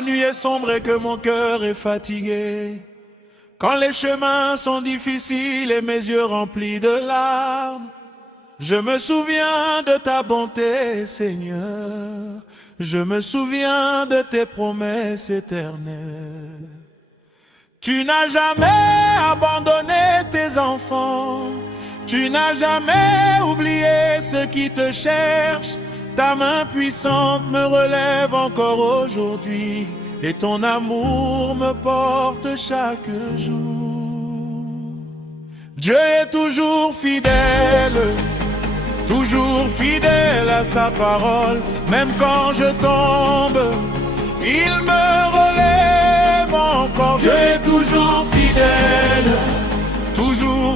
la nuit est sombre et que mon cœur est fatigué, quand les chemins sont difficiles et mes yeux remplis de larmes, je me souviens de ta bonté, Seigneur. Je me souviens de tes promesses éternelles. Tu n'as jamais abandonné tes enfants. Tu n'as jamais oublié ceux qui te cherchent. Ta main puissante me relève encore aujourd'hui, et ton amour me porte chaque jour. Dieu est toujours fidèle à sa parole. Même quand je tombe, il me relève encore. Dieu est toujours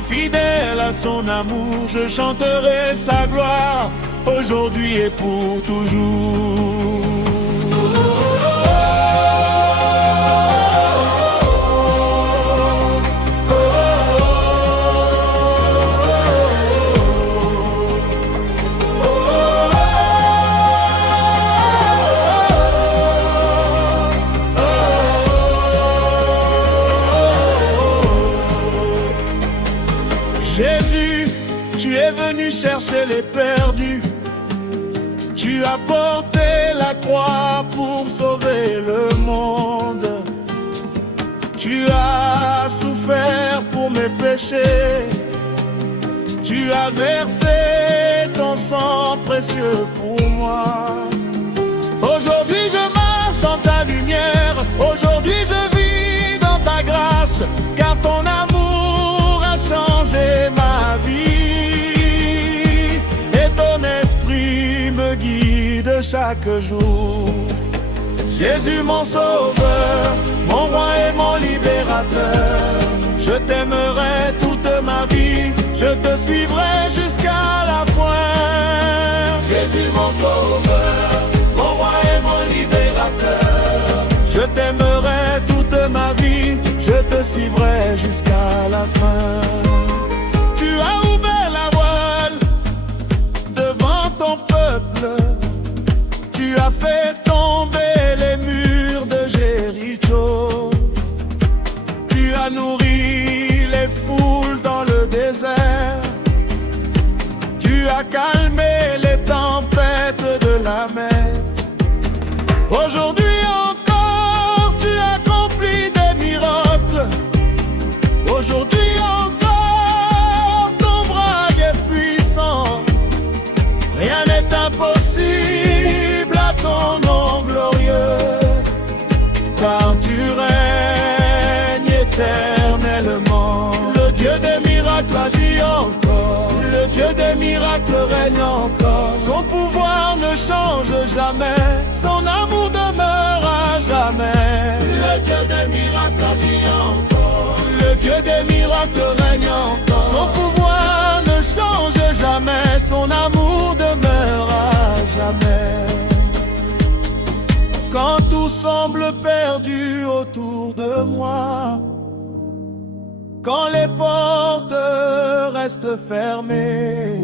fidèle à son amour. Je chanterai sa gloire aujourd'hui et pour toujours. Jésus, tu es venu chercher les perdus. Tu as porté la croix pour sauver le monde. Tu as souffert pour mes péchés. Tu as versé ton sang précieux pour moi. Aujourd'hui je marche dans ta lumière. Aujourd'hui je vis dans ta grâce, car ton amour a changé ma vie, et ton esprit me guide chaque jour. Jésus mon sauveur, mon roi et mon libérateur, je t'aimerai toute ma vie, je te suivrai jusqu'à la fin. Jésus mon sauveur, mon roi et mon libérateur, je t'aimerai toute ma vie, je te suivrai jusqu'à la fin. Tu as ouvert la voile devant ton peuple. Tu as fait tomber les murs de Jéricho. Tu as nourri les foules dans le désert. Tu as calmé les tempêtes de la mer. Aujourd'hui encore, tu accomplis des miracles. Aujourd'hui encore, ton bras est puissant. Rien n'est impossible à ton nom glorieux, car tu règnes éternellement. Le Dieu des miracles agit encore. Le Dieu des miracles règne encore. Son pouvoir ne change jamais. Son amour demeure à jamais. Le Dieu des miracles agit encore. Le Dieu des miracles règne encore. Son pouvoir ne change jamais. Son amour demeure à jamais. Quand tout semble perdu autour de moi, quand les portes restent fermées,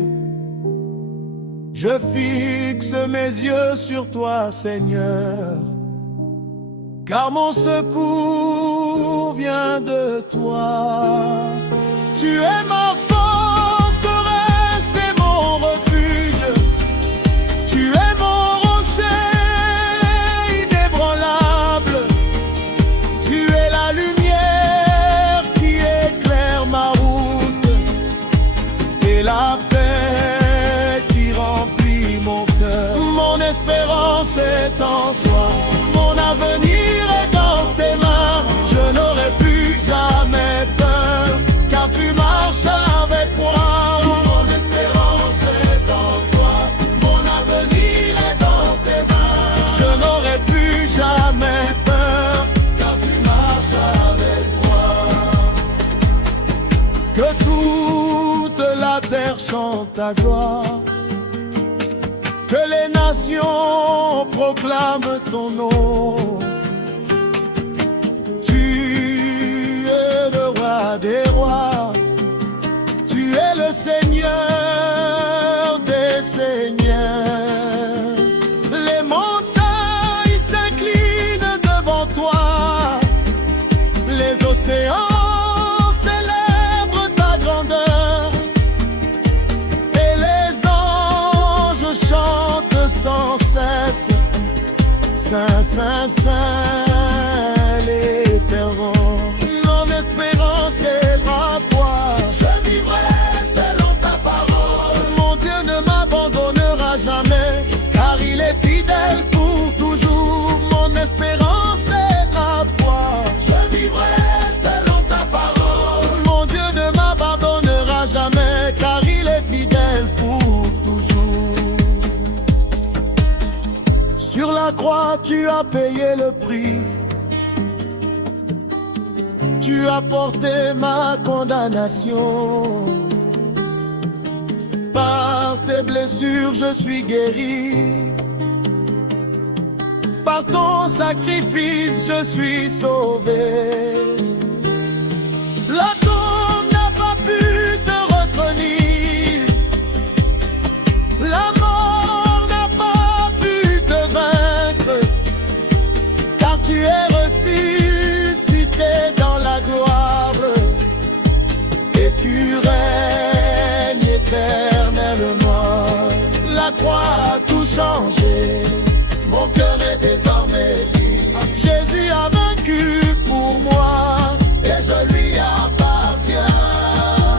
je fixe mes yeux sur toi, Seigneur, car mon secours vient de toi. Tu es ma forteresse et mon refuge. Tu es mon rocher inébranlable. Tu es la lumière qui éclaire ma route et la paix qui remplit mon cœur. Mon espérance est en toi. Mon avenir est dans tes mains. Je n'aurai plus jamais peur, car tu marches avec moi. Mon espérance est en toi. Mon avenir est dans tes mains. Je n'aurai plus jamais peur, car tu marches avec moi. Que toute la terre chante ta gloire, que les nations proclament ton nom. Tu es le roi des rois, tu es le Seigneur des seigneurs. Les montagnes s'inclinent devant Saint, Saint, l'Éternel. Mon espérance est en toi. Je vivrai selon ta parole. Mon Dieu ne m'abandonnera jamais, car il est fidèle pour toujours. Mon espérance est en toi. Je vivrai selon ta parole. Mon Dieu ne m'abandonnera jamais, car il est fidèle pour toujours. Sur la croix, tu as payé le prix. Tu as porté ma condamnation. Par tes blessures, je suis guéri. Par ton sacrifice, je suis sauvé. La tombe n'a pas pu te retenir. La mort n'a pas pu te vaincre, car tu es ressuscité dans la gloire et tu règnes éternellement. La croix a tout changé, mon cœur est désormais libre. Jésus a vaincu pour moi et je lui appartiens.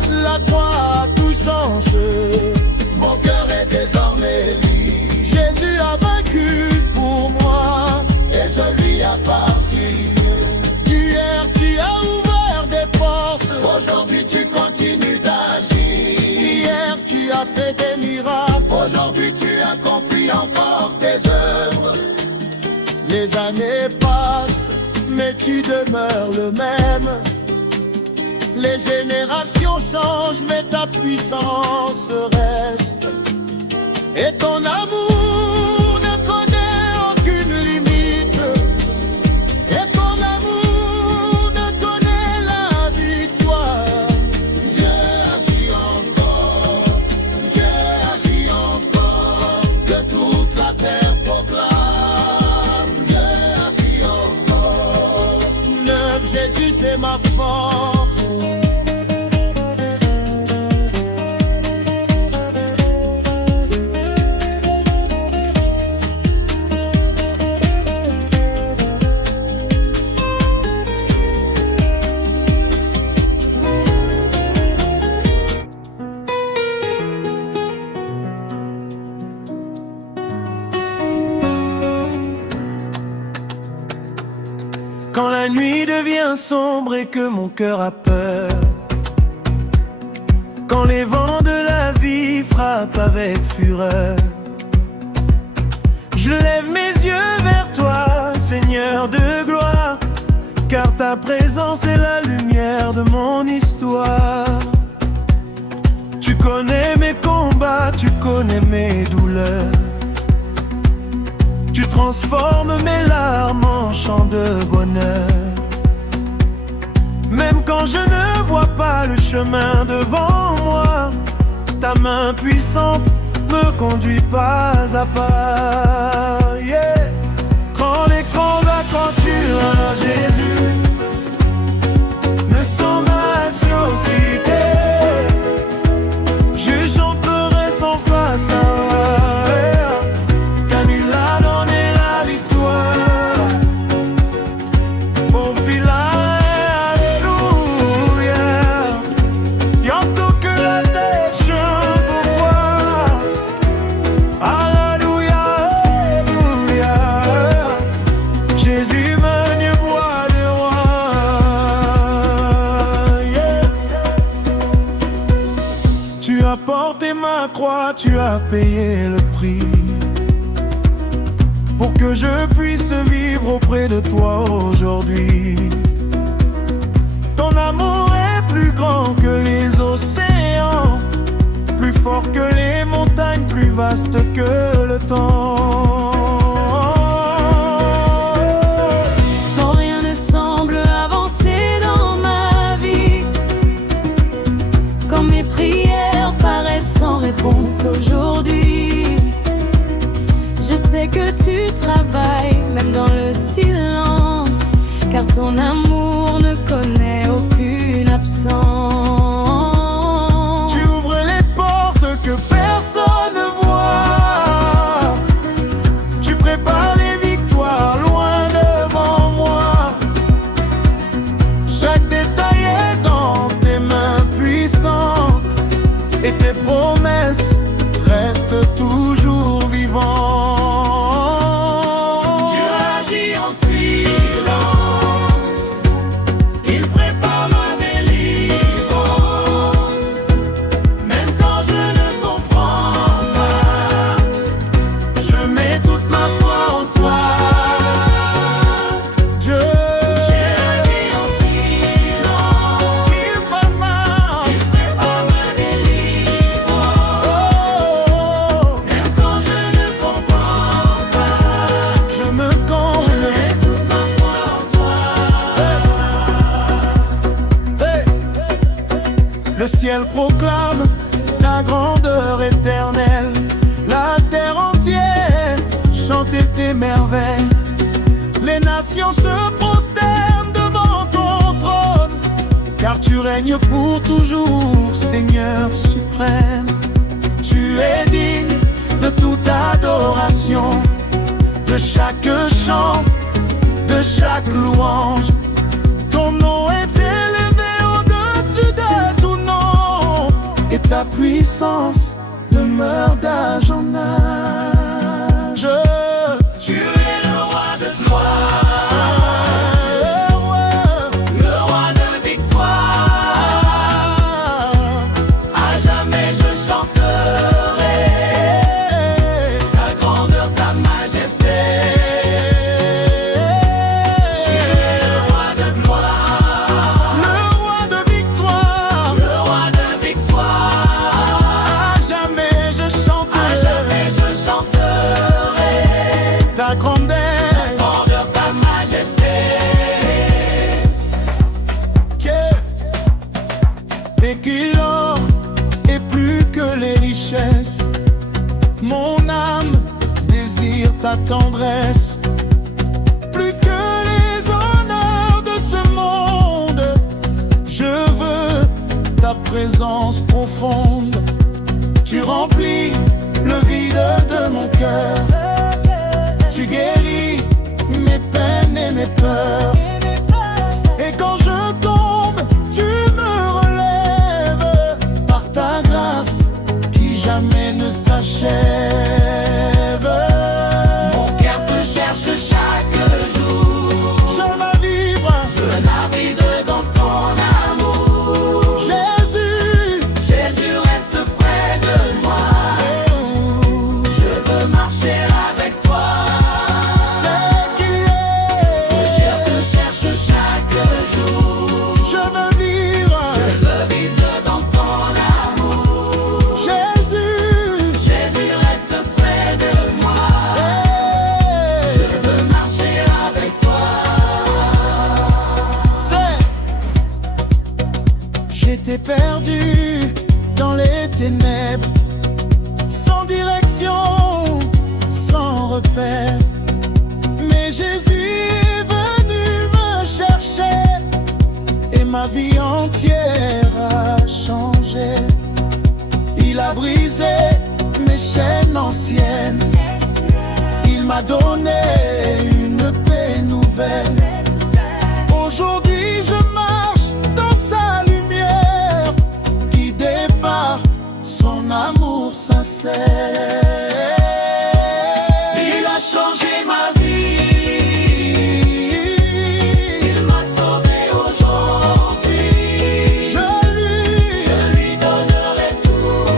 La croix a tout changé, mon cœur est désormais libre. Jésus a vaincu pour moi et je lui appartiens. Hier tu as ouvert des portes, aujourd'hui tu continues d'agir. Hier tu as fait des miracles, aujourd'hui tu accomplis encore tes œuvres. Les années passent, mais tu demeures le même. Les générations changent, mais ta puissance reste. Et ton amour ne connaît aucune limite. Et ton amour ne connaît la victoire. Dieu agit encore, Dieu agit encore, que toute la terre proclame. Dieu agit encore. Neuf, Jésus c'est ma force. Quand la nuit devient sombre et que mon cœur a peur, quand les vents de la vie frappent avec fureur, je lève mes yeux vers toi, Seigneur de gloire, car ta présence est la lumière de mon histoire. Tu connais mes combats, tu connais mes douleurs. Tu transformes mes larmes en chants de bonheur. Même quand je ne vois pas le chemin devant moi, ta main puissante me conduit pas à pas. Yeah. Quand les combats, quand tu as Jésus, me semble à susciter. Je chanterai sans face à porté ma croix, tu as payé le prix pour que je puisse vivre auprès de toi aujourd'hui. Ton amour est plus grand que les océans, plus fort que les montagnes, plus vaste que le temps. Quand rien ne semble avancer dans ma vie, quand mes prières paraissent sans réponse aujourd'hui, je sais que tu travailles même dans le silence, car ton amour ne connaît aucune absence. Tu ouvres les portes que personne ne voit, tu prépares les victoires loin et tes promesses restent toujours vivantes. Dieu agit en silence, il prépare ma délivrance. Même quand je ne comprends pas, je mets toute ma foi en toi. Dieu agit en silence, il prépare ma délivrance. Oh, Même quand je ne comprends pas, je me compte. je mets toute ma foi en toi. Hey. Le ciel proclame ta grandeur éternelle. La terre entière chante tes merveilles. Les nations se prosternent devant ton trône, car tu règnes pour toujours, Seigneur suprême. Tu es digne de toute adoration, de chaque chant, de chaque louange. Ton nom est élevé au-dessus de tout nom, et ta puissance demeure d'âge en âge. Tu es le roi de gloire, le roi de victoire. À jamais je chanterai ta grandeur, ta majesté. Tu es le roi de gloire, Le roi de victoire, le roi de victoire. à jamais je À chanterai jamais je chanterai ta grandeur. grandeur, ta majesté. Et qu'il en est plus que les richesses. Mon âme désire ta tendresse, plus que les honneurs de ce monde. Je veux ta présence profonde. Tu remplis le vide de mon cœur. Tu guéris mes peines et mes peurs. Et quand je tombe, tu me relèves par ta grâce qui jamais ne s'achève. Mon cœur te cherche chaque jour, Je navigue, je navigue dans ton amour. Jésus, Jésus reste près de moi, je veux marcher avec toi. c'est qui Mon est. cœur te cherche chaque jour, Je veux vivre, je veux vivre dans ton amour. Jésus, Jésus reste près de moi, je veux marcher avec toi. c'est. J'étais perdu dans les ténèbres, sans direction, sans repère. Mais Jésus est venu me chercher, et ma vie entière a changé. Il a brisé mes chaînes anciennes, il m'a donné une paix nouvelle. Aujourd'hui je marche dans sa lumière, guidé par son amour sincère. Il a changé ma vie, il m'a sauvé aujourd'hui. Je Je lui donnerai toujours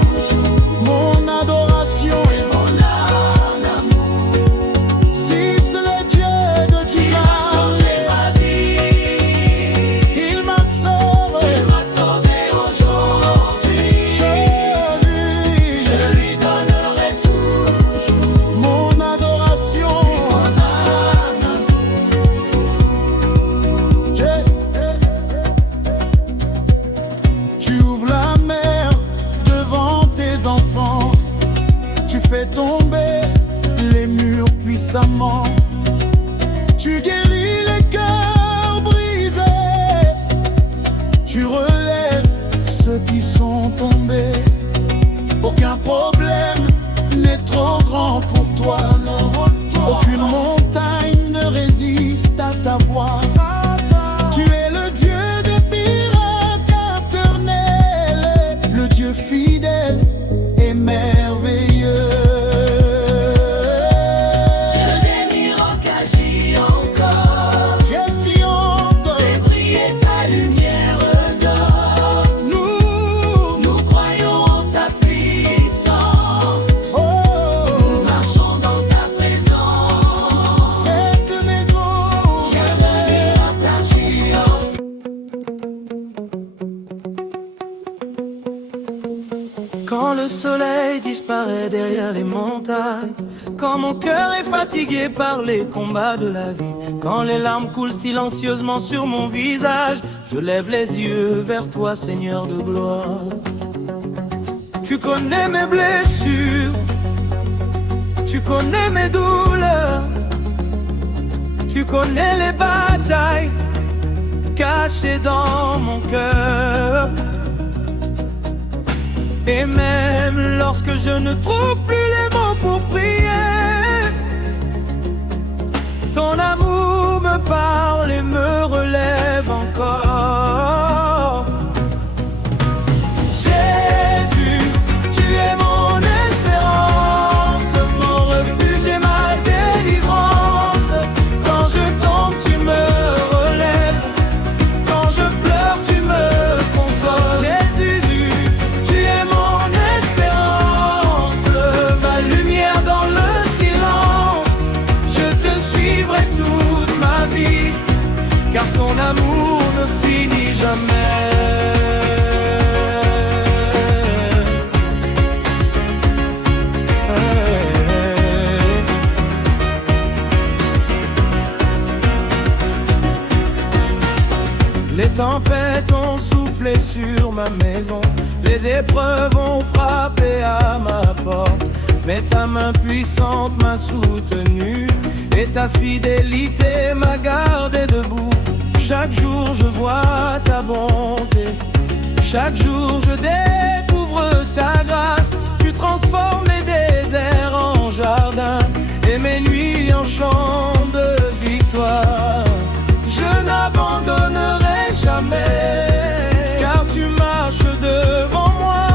mon adoration, mon âme, amour. si c'est le Dieu de Il a Dieu, changé ma vie, il m'a sauvé. il m'a sauvé aujourd'hui. Je lui donnerai toujours Mon adoration, mon âme, tu ouvres la mer devant tes enfants, tu fais tomber les murs puissamment, tu guéris les cœurs brisés, tu relèves ceux qui sont tombés. Aucun problème n'est trop grand pour toi, non. Aucune montagne ne résiste à ta voix. Tu es le Dieu des pirates éternels, le Dieu fidèle Quand le soleil disparaît derrière les montagnes, quand mon cœur est fatigué par les combats de la vie, quand les larmes coulent silencieusement sur mon visage, je lève les yeux vers toi, Seigneur de gloire. Tu connais mes blessures, tu connais mes douleurs, tu connais les batailles cachées dans mon cœur. Et même lorsque je ne trouve plus les mots pour prier, ton amour me parle et me relève encore. Jésus, tu es mon espérance, mon refuge et ma délivrance. Quand je tombe, tu me relèves, quand je pleure, tu me consoles. Jésus, tu es mon espérance, ma lumière dans le silence. Je te suivrai toute ma vie, car ton amour ne finit jamais. Les tempêtes ont soufflé sur ma maison, les épreuves ont frappé à ma porte, mais ta main puissante m'a soutenu et ta fidélité m'a gardé debout. Chaque jour je vois ta bonté, chaque jour je découvre ta grâce. Tu transformes mes déserts en jardin et mes nuits en chants de victoire. Je n'abandonnerai jamais, car tu marches devant moi.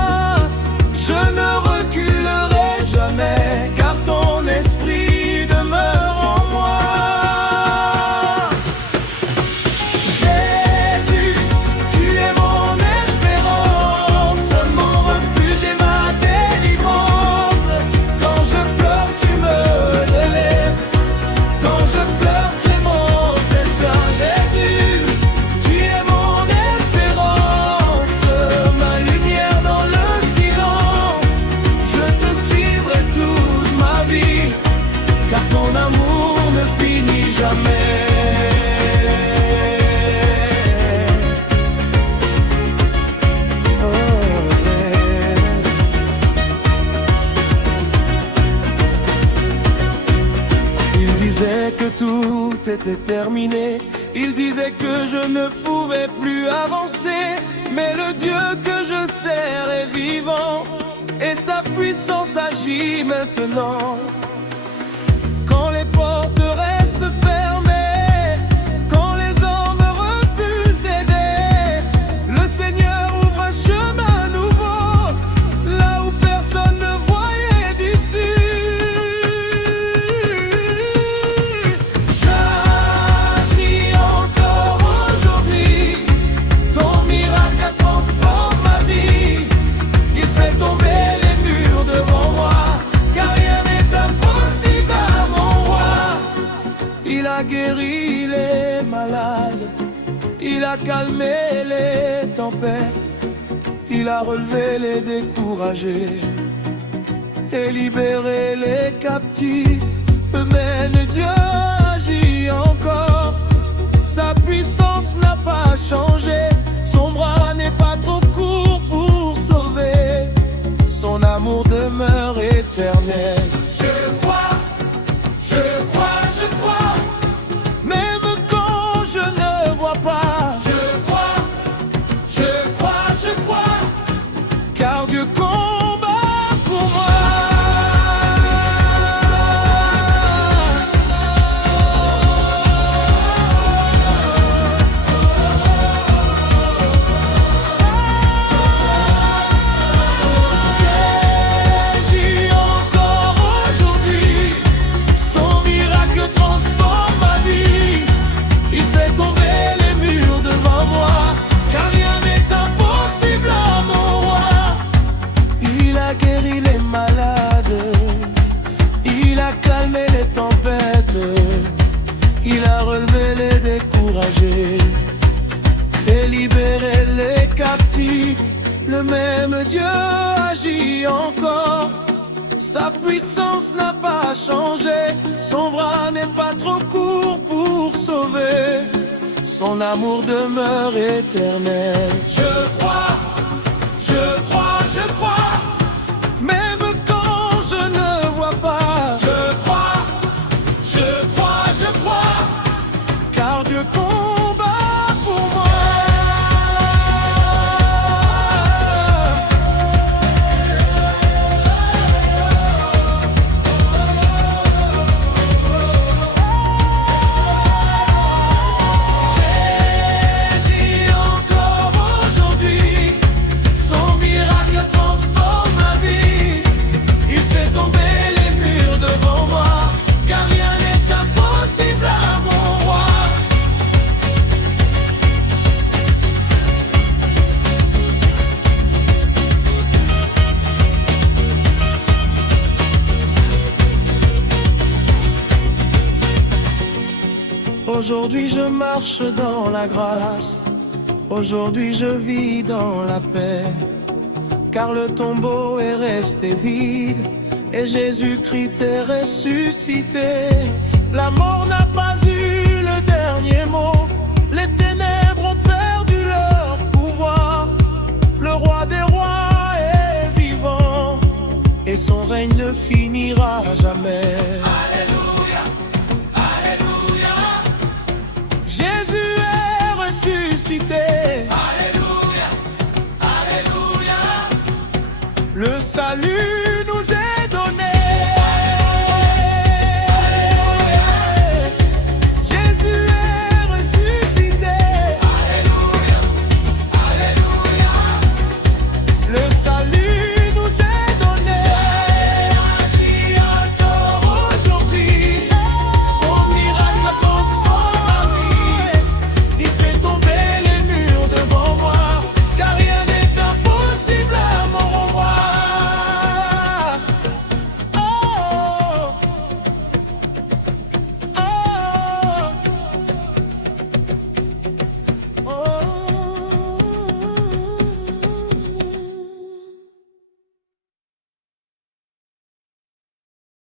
Je ne reculerai jamais, car ton esprit demeure en moi. Jésus, tu es mon espérance, mon refuge et ma délivrance. Quand je pleure, tu me relèves, quand je pleure, tu es mon trésor. Jésus, tu es mon espérance, ma lumière dans le silence. Je te suivrai toute ma vie, car ton amour ne finit jamais. Oh, yeah. Il disait que tout était terminé, il disait que je ne pouvais plus avancer, mais le Dieu que je sers est vivant et sa puissance agit maintenant. Quand les portes restent fermées, quand les hommes refusent d'aider, le Seigneur ouvre un chemin nouveau, là où personne ne voyait d'issue. J'agis encore aujourd'hui, son miracle transforme ma vie. Il fait tomber les murs devant moi, car rien n'est impossible à mon roi. Il a guéri les malades, il a calmé les tempêtes, il a relevé les découragés et libéré les captifs. Mais Dieu agit encore, sa puissance n'a pas changé, son bras n'est pas trop court pour sauver, son amour demeure éternel. Je crois, je crois, je crois, même quand je ne vois pas. Je crois, je crois, je crois, car Dieu combat pour moi. J'agis encore aujourd'hui, son miracle transforme ma vie. Il fait tomber les murs devant moi, car rien n'est impossible à mon roi. Il a guéri les malades, il a calmé les tempêtes, il a relevé les découragés et libéré les captifs. Le même Dieu agit vit encore. Sa puissance n'a pas changé, son bras n'est pas trop court pour sauver, son amour demeure éternel. Je crois, je crois, je crois, même quand je ne vois pas. Je crois, je crois, je crois, car Dieu combat pour moi. Aujourd'hui je marche dans la grâce, aujourd'hui je vis dans la paix, car le tombeau est resté vide et Jésus-Christ est ressuscité. La mort n'a pas eu le dernier mot, les ténèbres ont perdu leur pouvoir. Le roi des rois est vivant et son règne ne finira jamais. Alléluia, alléluia, Jésus est ressuscité. Alléluia, alléluia, le salut